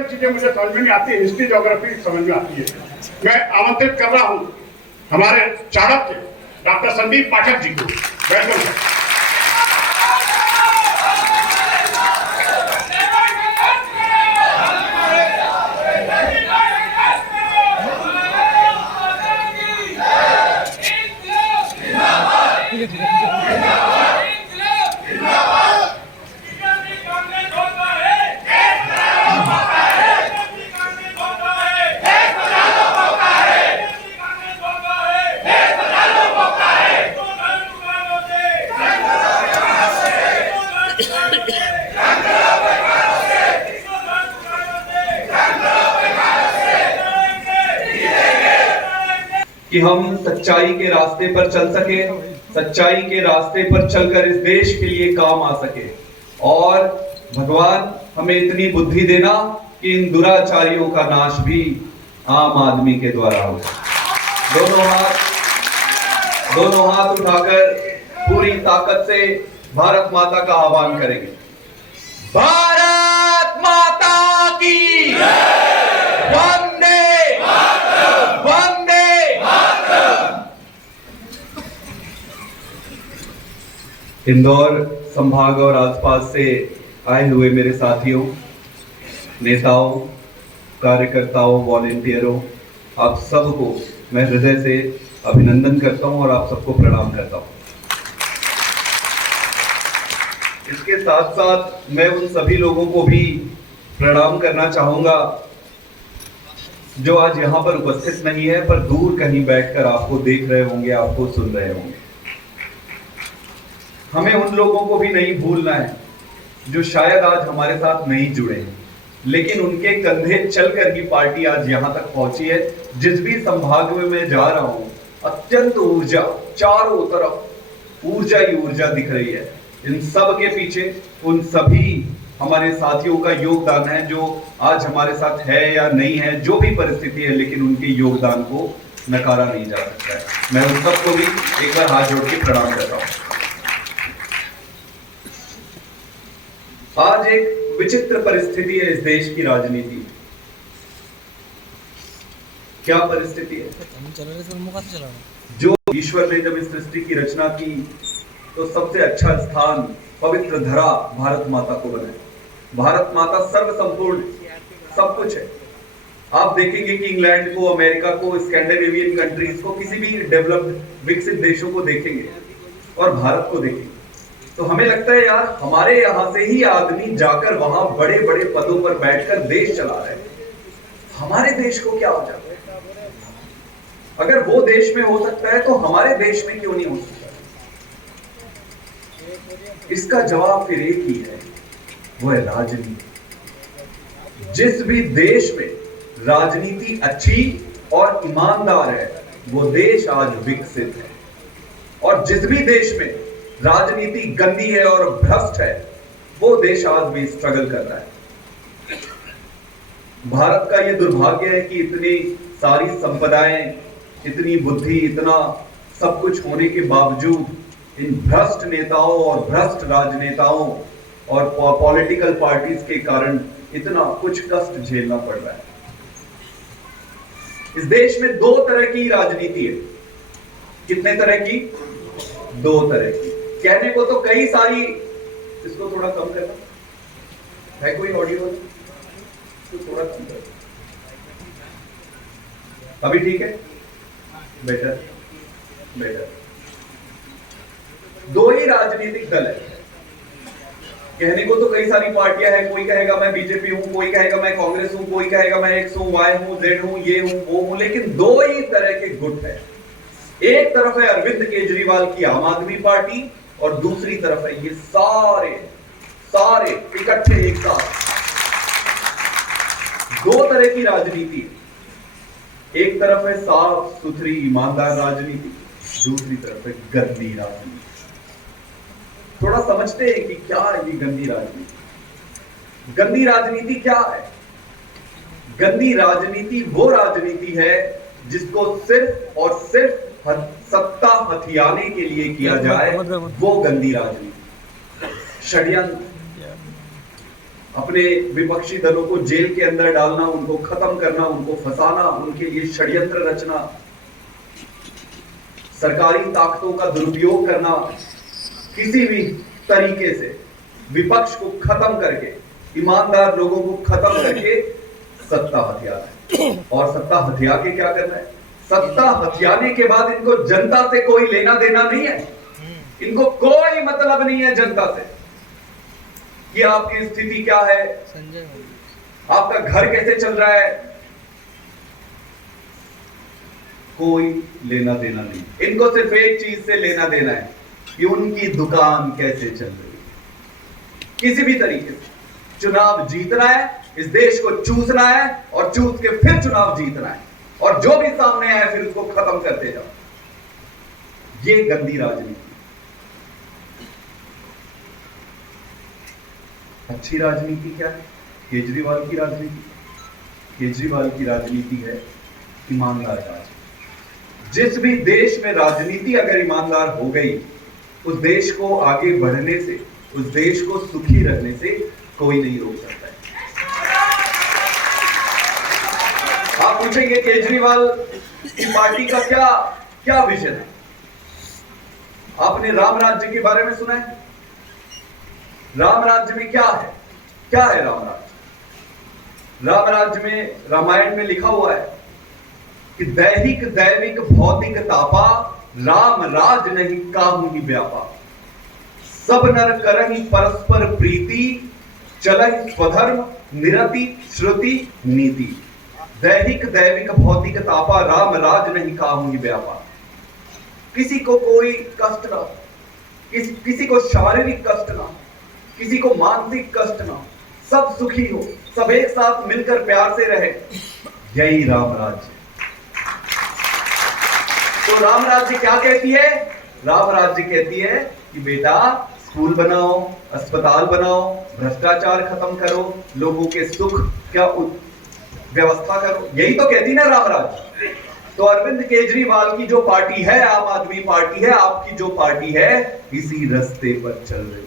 चीजें मुझे समझ में नहीं आती, हिस्ट्री ज्योग्राफी समझ में आती है। मैं आमंत्रित कर रहा हूं हमारे चाणक्य डॉक्टर संदीप पाठक जी को। Welcome sir. कि हम सच्चाई के रास्ते पर चल सके, सच्चाई के रास्ते पर चलकर इस देश के लिए काम आ सके, और भगवान हमें इतनी बुद्धि देना कि इन दुराचारियों का नाश भी आम आदमी के द्वारा हो। दोनों हाथ उठाकर पूरी ताकत से भारत माता का आह्वान करेंगे। भारत माता की वंदे वंदे। इंदौर संभाग और आसपास से आए हुए मेरे साथियों, नेताओं, कार्यकर्ताओं, वॉलेंटियरों, आप सबको मैं हृदय से अभिनंदन करता हूं और आप सबको प्रणाम करता हूं। इसके साथ साथ मैं उन सभी लोगों को भी प्रणाम करना चाहूंगा जो आज यहां पर उपस्थित नहीं है, पर दूर कहीं बैठकर आपको देख रहे होंगे, आपको सुन रहे होंगे। हमें उन लोगों को भी नहीं भूलना है जो शायद आज हमारे साथ नहीं जुड़े हैं, लेकिन उनके कंधे चलकर ही पार्टी आज यहां तक पहुंची है। जिस भी संभाग में मैं जा रहा हूं, अत्यंत ऊर्जा, चारों तरफ ऊर्जा ही ऊर्जा दिख रही है। इन सब के पीछे उन सभी हमारे साथियों का योगदान है जो आज हमारे साथ है या नहीं है, जो भी परिस्थिति है, लेकिन उनके योगदान को नकारा नहीं जा सकता है। मैं उन सबको भी एक बार हाथ जोड़ के प्रणाम करता हूं। आज एक विचित्र परिस्थिति है इस देश की राजनीति। क्या परिस्थिति है? जो ईश्वर ने जब इस सृष्टि की रचना की तो सबसे अच्छा स्थान, पवित्र धरा भारत माता को बनाया। भारत माता सर्व संपूर्ण, सब कुछ है। आप देखेंगे कि इंग्लैंड को, अमेरिका को, स्कैंडिनेवियन कंट्रीज को, किसी भी डेवलप्ड विकसित देशों को देखेंगे और भारत को देखेंगे तो हमें लगता है यार हमारे यहां से ही आदमी जाकर वहां बड़े बड़े पदों पर बैठकर देश चला रहे हैं, हमारे देश को क्या हो जाता है? अगर वो देश में हो सकता है तो हमारे देश में क्यों नहीं हो सकता? इसका जवाब फिर एक ही है, वो है राजनीति। जिस भी देश में राजनीति अच्छी और ईमानदार है वो देश आज विकसित है, और जिस भी देश में राजनीति गंदी है और भ्रष्ट है वो देश आज भी स्ट्रगल कर रहा है। भारत का ये दुर्भाग्य है कि इतनी सारी संपदाएं, इतनी बुद्धि, इतना सब कुछ होने के बावजूद इन भ्रष्ट नेताओं और भ्रष्ट राजनेताओं और पॉलिटिकल पार्टीज के कारण इतना कुछ कष्ट झेलना पड़ रहा है। इस देश में दो तरह की राजनीति है। कितने तरह की? दो तरह की। कहने को तो कई सारी, इसको थोड़ा कम करना है, कोई ऑडियो तो थोड़ा कम कर, अभी ठीक है? Better better. दो ही राजनीतिक दल है। कहने को तो कई सारी पार्टियां हैं, कोई कहेगा मैं बीजेपी हूं, कोई कहेगा मैं कांग्रेस हूं, कोई कहेगा मैं एक्स हूं, वाई हूं, जेड हूं, ये हूं, वो हूं, लेकिन दो ही तरह के गुट है। एक तरफ है अरविंद केजरीवाल की आम आदमी पार्टी और दूसरी तरफ है ये सारे सारे इकट्ठे एक साथ। दो तरह की राजनीति, एक तरफ है साफ सुथरी ईमानदार राजनीति, दूसरी तरफ है गंदी राजनीति। थोड़ा समझते हैं कि क्या है ये गंदी राजनीति। गंदी राजनीति क्या है? गंदी राजनीति वो राजनीति है जिसको सिर्फ और सिर्फ सत्ता हथियाने के लिए किया जाए, वो गंदी राजनीति। षड्यंत्र, अपने विपक्षी दलों को जेल के अंदर डालना, उनको खत्म करना, उनको फंसाना, उनके लिए षड्यंत्र रचना, सरकारी ताकतों का दुरुपयोग करना, किसी भी तरीके से विपक्ष को खत्म करके, ईमानदार लोगों को खत्म करके सत्ता हथियाना है। और सत्ता हथिया के क्या करना है? सत्ता हथियाने के बाद इनको जनता से कोई लेना देना नहीं है। इनको कोई मतलब नहीं है जनता से कि आपकी स्थिति क्या है, आपका घर कैसे चल रहा है, कोई लेना देना नहीं। इनको सिर्फ एक चीज से लेना देना है कि उनकी दुकान कैसे चल रही है। किसी भी तरीके से चुनाव जीतना है, इस देश को चूसना है और चूस के फिर चुनाव जीतना है, और जो भी सामने आए फिर उसको खत्म करते जाओ। ये गंदी राजनीति। अच्छी राजनीति क्या है? केजरीवाल की राजनीति। केजरीवाल की राजनीति है ईमानदार राजनीति। जिस भी देश में राजनीति अगर ईमानदार हो गई, उस देश को आगे बढ़ने से, उस देश को सुखी रखने से कोई नहीं रोक सकता है। आप पूछेंगे केजरीवाल की पार्टी का क्या विजन है? आपने राम राज्य के बारे में सुना है? राम राज्य में क्या है राम राज्य? राम राज्य में, रामायण में लिखा हुआ है कि दैहिक दैविक भौतिक तापा, राम राज नहीं काहू ही व्यापा। सब नर करहि परस्पर प्रीति, चलहि स्वधर्म निरति श्रुति नीति। दैहिक दैविक भौतिक तापा, राम राज नहीं काहू ही व्यापा। किसी को कोई कष्ट ना, किसी को शारीरिक कष्ट ना, किसी को मानसिक कष्ट ना, सब सुखी हो, सब एक साथ मिलकर प्यार से रहे, यही राम राज्य। तो राम राज्य क्या कहती है? राम राज्य कहती है कि बेटा स्कूल बनाओ, अस्पताल बनाओ, भ्रष्टाचार खत्म करो, लोगों के सुख क्या व्यवस्था करो, यही तो कहती ना राम राज्य। तो अरविंद केजरीवाल की जो पार्टी है, आम आदमी पार्टी है, आपकी जो पार्टी है, इसी रास्ते पर चल रही है।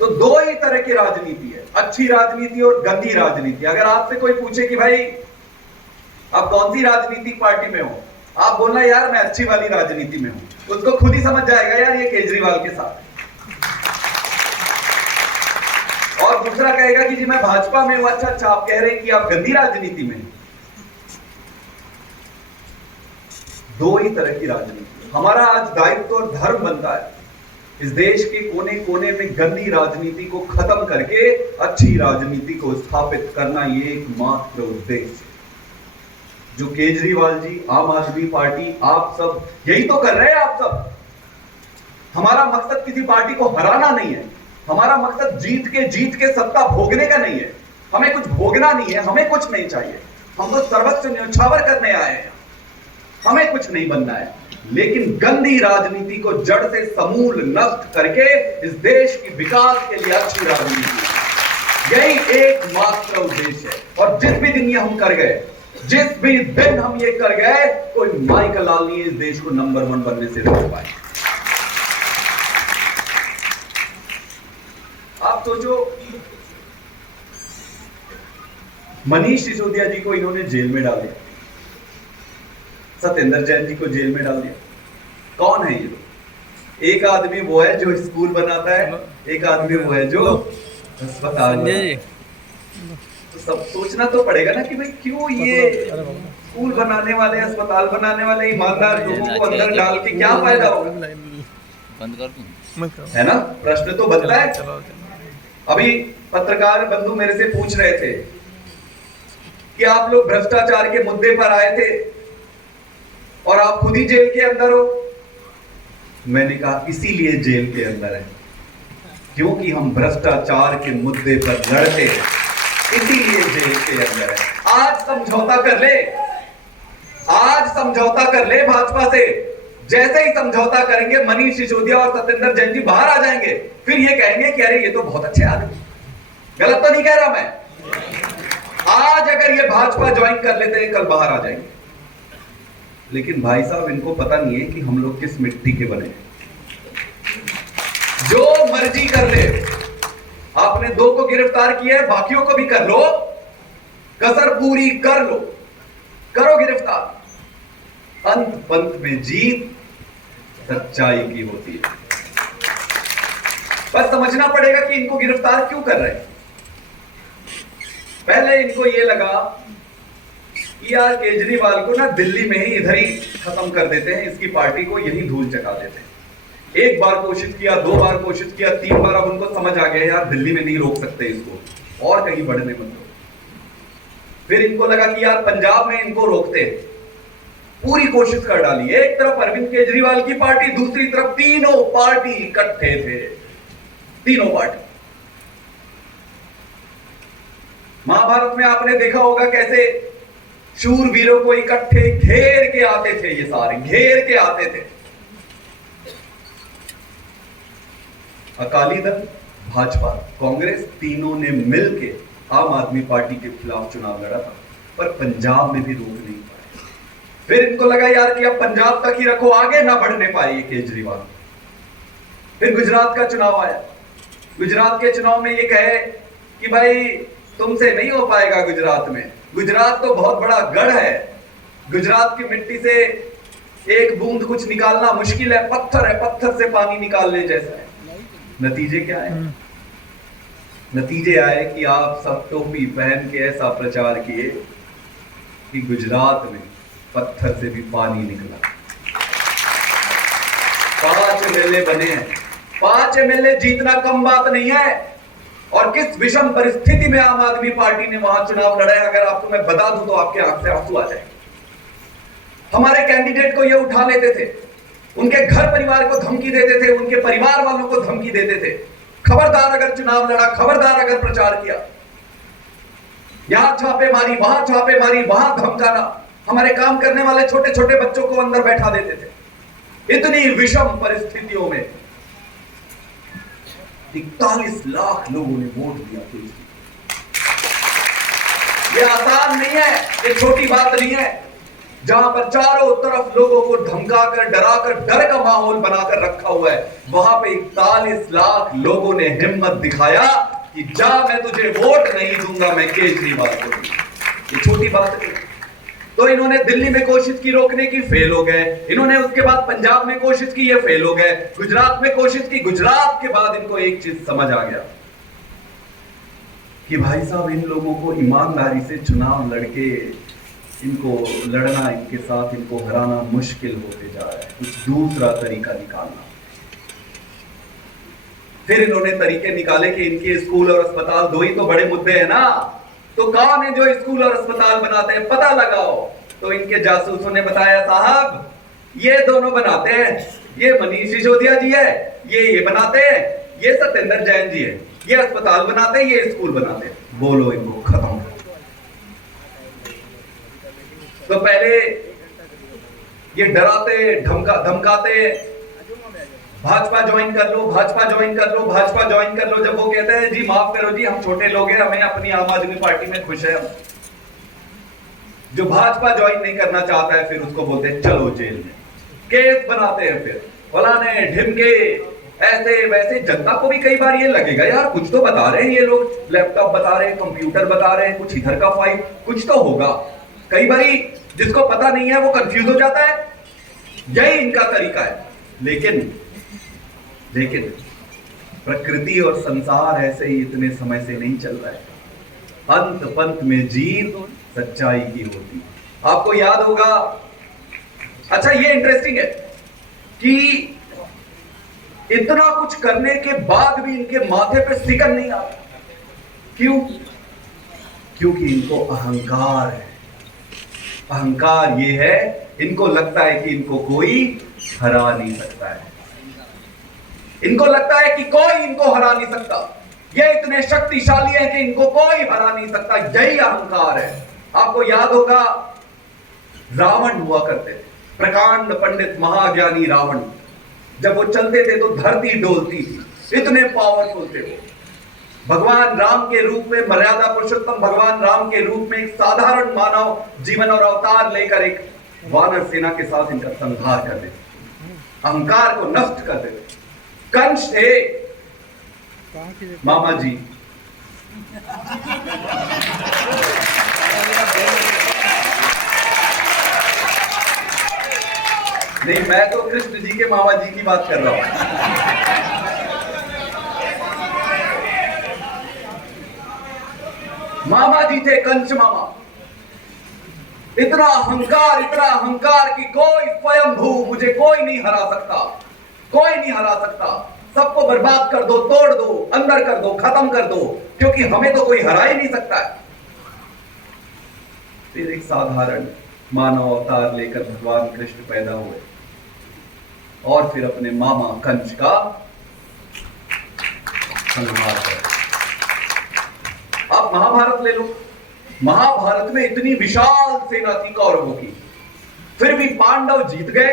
तो दो ही तरह की राजनीति है, अच्छी राजनीति और गंदी राजनीति। अगर आपसे कोई पूछे कि भाई आप कौन सी राजनीतिक पार्टी में हो, आप बोलना यार मैं अच्छी वाली राजनीति में हूं, उसको खुद ही समझ जाएगा यार ये केजरीवाल के साथ है। और दूसरा कहेगा कि जी मैं भाजपा में हूं। अच्छा, आप कह रहे हैं कि आप गंदी राजनीति में। दो ही तरह की राजनीति। हमारा आज दायित्व और धर्म बनता है इस देश के कोने कोने में गंदी राजनीति को खत्म करके अच्छी राजनीति को स्थापित करना, ये एकमात्र उद्देश्य जो केजरीवाल जी, आम आदमी पार्टी, आप सब यही तो कर रहे हैं। आप सब, हमारा मकसद किसी पार्टी को हराना नहीं है, हमारा मकसद जीत के सत्ता भोगने का नहीं है। हमें कुछ भोगना नहीं है, हमें कुछ नहीं चाहिए, हम तो सर्वस्व न्यौछावर करने आए हैं, हमें कुछ नहीं बनना है। लेकिन गंदी राजनीति को जड़ से समूल नष्ट करके इस देश की विकास के लिए अच्छी राजनीति, यही एकमात्र उद्देश्य है। और जिस भी दिन ये हम कर गए, जिस भी दिन हम ये कर गए, कोई माई का लाल नहीं इस देश को नंबर 1 बनने से रोक पाए। आप सोचो, मनीष सिसोदिया जी को इन्होंने जेल में डाल दिया, सत्येंद्र जैन जी को जेल में डाल दिया। कौन है ये? एक आदमी वो है जो स्कूल बनाता है, एक आदमी वो है जो अस्पताल बनाता है। तो सब सोचना तो पड़ेगा ना कि भाई क्यों ये स्कूल बनाने वाले, अस्पताल बनाने वाले ईमानदार लोगों को अंदर डाल के क्या फायदा होगा? बंद कर दूं, है ना? प्रश्न तो बनता है। अभी पत्रकार बंधु मेरे से पूछ रहे थे कि आप लोग भ्रष्टाचार के मुद्दे पर आए थे और आप खुद ही जेल के अंदर हो। मैंने कहा इसीलिए जेल के अंदर है क्योंकि हम भ्रष्टाचार के मुद्दे पर लड़ते हैं, इसीलिए जेल के अंदर है। आज समझौता कर ले, आज समझौता कर ले भाजपा से। जैसे ही समझौता करेंगे, मनीष सिसोदिया और सत्येंद्र जैन जी बाहर आ जाएंगे, फिर ये कहेंगे कि अरे ये तो बहुत अच्छे आदमी। गलत तो नहीं कह रहा मैं। आज अगर ये भाजपा ज्वाइन कर लेते हैं, कल बाहर आ जाएंगे। लेकिन भाई साहब, इनको पता नहीं है कि हम लोग किस मिट्टी के बने हैं। जो मर्जी कर ले, आपने 2 को गिरफ्तार किया है, बाकियों को भी कर लो, कसर पूरी कर लो, करो गिरफ्तार। अंत पंत में जीत सच्चाई की होती है। बस समझना पड़ेगा कि इनको गिरफ्तार क्यों कर रहे हैं। पहले इनको यह लगा कि यार केजरीवाल को ना दिल्ली में ही इधर ही खत्म कर देते हैं, इसकी पार्टी को यही धूल चटा देते हैं। एक बार कोशिश किया, 2 बार कोशिश किया, 3 बार, अब उनको समझ आ गया यार दिल्ली में नहीं रोक सकते इसको, और कहीं बढ़ने मत दो। फिर इनको लगा कि यार पंजाब में इनको रोकते हैं, पूरी कोशिश कर डाली। एक तरफ अरविंद केजरीवाल की पार्टी, दूसरी तरफ तीनों पार्टी इकट्ठे थे, तीनों पार्टी। महाभारत में आपने देखा होगा कैसे शूरवीरों को इकट्ठे घेर के आते थे, ये सारे घेर के आते थे। अकाली दल, भाजपा, कांग्रेस, तीनों ने मिलकर आम आदमी पार्टी के खिलाफ चुनाव लड़ा था, पर पंजाब में भी रोक नहीं पाए। फिर इनको लगा यार कि अब पंजाब तक ही रखो, आगे ना बढ़ने पाए ये केजरीवाल। फिर गुजरात का चुनाव आया। गुजरात के चुनाव में ये कहे कि भाई तुमसे नहीं हो पाएगा गुजरात में, गुजरात तो बहुत बड़ा गढ़ है, गुजरात की मिट्टी से एक बूंद कुछ निकालना मुश्किल है, पत्थर से पानी निकालने जैसा है। नतीजे क्या है? नतीजे आए कि आप सब टोपी पहन के ऐसा प्रचार किए कि गुजरात में पत्थर से भी पानी निकला। 5 एमएलए बने हैं। 5 एमएलए जीतना कम बात नहीं है। और किस विषम परिस्थिति में आम आदमी पार्टी ने वहां चुनाव लड़ा है, अगर आपको मैं बता दूं तो आपके आंख से आंसू आ जाए। हमारे कैंडिडेट को ये उठा लेते थे, उनके घर परिवार को धमकी देते थे, उनके परिवार वालों को धमकी देते थे, खबरदार अगर चुनाव लड़ा, खबरदार अगर प्रचार किया, यहां छापेमारी, वहां छापेमारी, वहां धमकाना। हमारे काम करने वाले छोटे छोटे बच्चों को अंदर बैठा देते थे। इतनी विषम परिस्थितियों में 41 लाख लोगों ने वोट दिया। ये आसान नहीं है, ये छोटी बात नहीं है। जहां पर चारों तरफ लोगों को धमकाकर, डराकर, डर का माहौल बनाकर रखा हुआ है, वहां पे 41 लाख लोगों ने हिम्मत दिखाया कि जा मैं तुझे वोट नहीं दूंगा, मैं केजरीवाल को दूंगा। ये छोटी बात नहीं। तो इन्होंने दिल्ली में कोशिश की रोकने की, फेल हो गए। इन्होंने उसके बाद पंजाब में कोशिश की, ये फेल हो गए। गुजरात में कोशिश की, गुजरात के बाद इनको एक चीज समझ आ गया कि भाई साहब इन लोगों को ईमानदारी से चुनाव लड़के इनको लड़ना, इनके साथ इनको हराना मुश्किल होते जा रहा है। कुछ दूसरा तरीका निकालना। फिर इन्होंने तरीके निकाले कि इनके स्कूल और अस्पताल, 2 ही तो बड़े मुद्दे हैं ना, तो कौन है जो स्कूल और अस्पताल बनाते हैं, पता लगाओ। तो इनके जासूसों ने बताया साहब ये दोनों बनाते हैं, ये मनीष सिसोदिया जी है, ये बनाते हैं, ये सत्येंद्र जैन जी है, ये अस्पताल बनाते हैं, ये स्कूल बनाते हैं। बोलो इनको खत्म। तो पहले ये डराते, धमकाते, भाजपा ज्वाइन कर लो, भाजपा ज्वाइन कर लो, भाजपा ज्वाइन कर लो। जब वो कहते हैं जी माफ करो जी हम छोटे लोग हैं, हमें अपनी आम आदमी पार्टी में खुश है। जो भाजपा ज्वाइन नहीं करना चाहता है फिर उसको बोलते हैं चलो जेल में, केस बनाते हैं, फिर फलाने ढिमके ऐसे वैसे। जनता को भी कई बार ये लगेगा यार कुछ तो बता रहे हैं ये लोग, लैपटॉप बता रहे हैं, कंप्यूटर बता रहे हैं, कुछ इधर का फाइल, कुछ तो होगा। कई बारी जिसको पता नहीं है वो कंफ्यूज हो जाता है। यही इनका तरीका है। लेकिन प्रकृति और संसार ऐसे ही इतने समय से नहीं चल रहा है। अंत पंत में जीत सच्चाई की होती। आपको याद होगा, अच्छा ये इंटरेस्टिंग है कि इतना कुछ करने के बाद भी इनके माथे पे सिकन नहीं आता। क्यों? क्योंकि इनको अहंकार है। अहंकार ये है, इनको लगता है कि इनको कोई हरा नहीं सकता है। इनको लगता है कि कोई इनको हरा नहीं सकता। ये इतने शक्तिशाली हैं कि इनको कोई हरा नहीं सकता। यही अहंकार है। आपको याद होगा रावण हुआ करते थे, प्रकांड पंडित महाज्ञानी रावण। जब वो चलते थे तो धरती डोलती थी, इतने पावरफुल थे वो। भगवान राम के रूप में, मर्यादा पुरुषोत्तम भगवान राम के रूप में एक साधारण मानव जीवन और अवतार लेकर एक वानर सेना के साथ इनका संहार कर देते, अहंकार को नष्ट कर देते। कंस थे, मामा जी नहीं, मैं तो कृष्ण जी के मामा जी की बात कर रहा हूं। मामा जी थे कंच मामा। इतना अहंकार कि कोई स्वयंभू, मुझे कोई नहीं हरा सकता, कोई नहीं हरा सकता। सबको बर्बाद कर दो, तोड़ दो, अंदर कर दो, खत्म कर दो, क्योंकि हमें तो कोई हरा ही नहीं सकता है। फिर एक साधारण मानव अवतार लेकर भगवान कृष्ण पैदा हुए और फिर अपने मामा कंस का संहार कर। आप महाभारत ले लो, महाभारत में इतनी विशाल सेना थी कौरवों की, फिर भी पांडव जीत गए।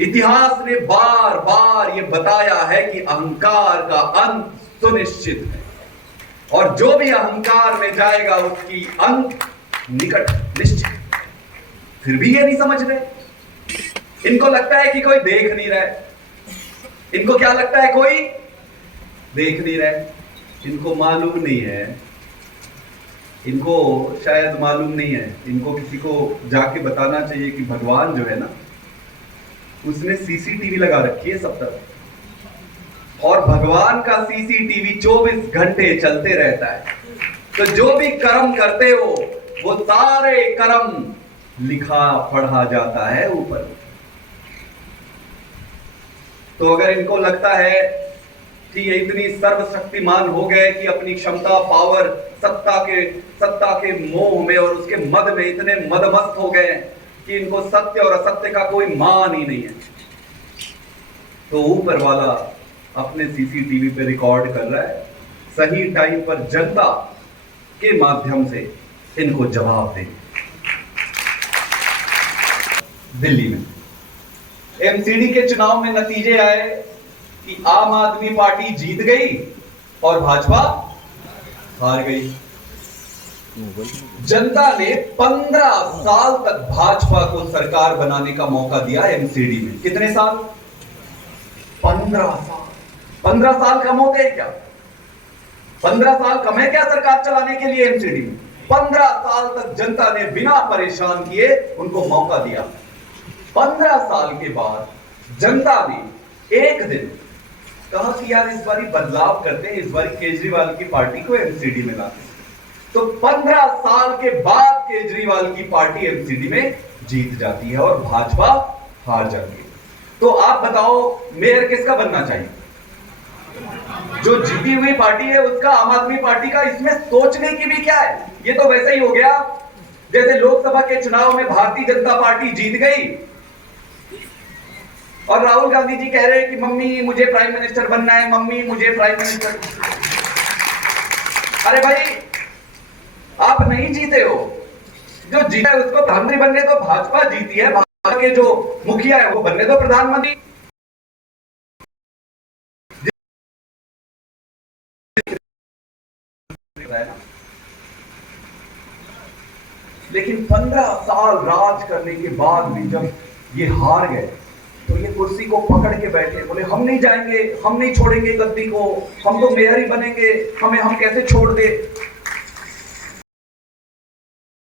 इतिहास ने बार बार यह बताया है कि अहंकार का अंत सुनिश्चित है, और जो भी अहंकार में जाएगा उसकी अंत निकट निश्चित। फिर भी ये नहीं समझ रहे। इनको लगता है कि कोई देख नहीं रहा है। इनको क्या लगता है? कोई देख नहीं रहा है। इनको मालूम नहीं है, इनको शायद मालूम नहीं है, इनको किसी को जाके बताना चाहिए कि भगवान जो है ना, उसने सीसीटीवी लगा रखी है सब तरफ, और भगवान का सीसीटीवी 24 घंटे चलते रहता है। तो जो भी कर्म करते हो वो सारे कर्म लिखा पढ़ा जाता है ऊपर। तो अगर इनको लगता है कि ये इतनी सर्वशक्तिमान हो गए कि अपनी क्षमता, पावर, सत्ता के मोह में और उसके मद में इतने मदमस्त हो गए कि इनको सत्य और असत्य का कोई मान ही नहीं है, तो ऊपर वाला अपने सीसीटीवी पे रिकॉर्ड कर रहा है, सही टाइम पर जनता के माध्यम से इनको जवाब दें। दिल्ली में एमसीडी के चुनाव में नतीजे आए कि आम आदमी पार्टी जीत गई और भाजपा हार गई। जनता ने 15 साल तक भाजपा को सरकार बनाने का मौका दिया एमसीडी में। कितने साल? 15 साल। 15 साल कम होते हैं क्या? 15 साल कम है क्या सरकार चलाने के लिए एमसीडी में? 15 साल तक जनता ने बिना परेशान किए उनको मौका दिया। 15 साल के बाद जनता ने एक दिन कहा कि यार इस बारी बदलाव करते हैं, इस बारी केजरीवाल की पार्टी को एमसीडी में लाते हैं। तो 15 साल के बाद केजरीवाल की पार्टी एमसीडी में जीत जाती है और भाजपा हार जाती है। तो आप बताओ मेयर किसका बनना चाहिए? जो जीती हुई पार्टी है उसका, आम आदमी पार्टी का। इसमें सोचने की भी क्या है? ये तो वैसे ही हो गया जैसे लोकसभा के चुनाव में भारतीय जनता पार्टी जीत गई और राहुल गांधी जी कह रहे हैं कि मम्मी मुझे प्राइम मिनिस्टर बनना है, मम्मी मुझे प्राइम मिनिस्टर। अरे भाई आप नहीं जीते हो, जो जीता है उसको प्रधानमंत्री बनने दो। भाजपा जीती है, भाजपा के जो मुखिया है वो बनने दो प्रधानमंत्री। लेकिन 15 साल राज करने के बाद भी जब ये हार गए तो ये कुर्सी को पकड़ के बैठे, बोले हम नहीं जाएंगे, हम नहीं छोड़ेंगे गद्दी को, हम तो मेयर ही बनेंगे, हम कैसे छोड़ दे।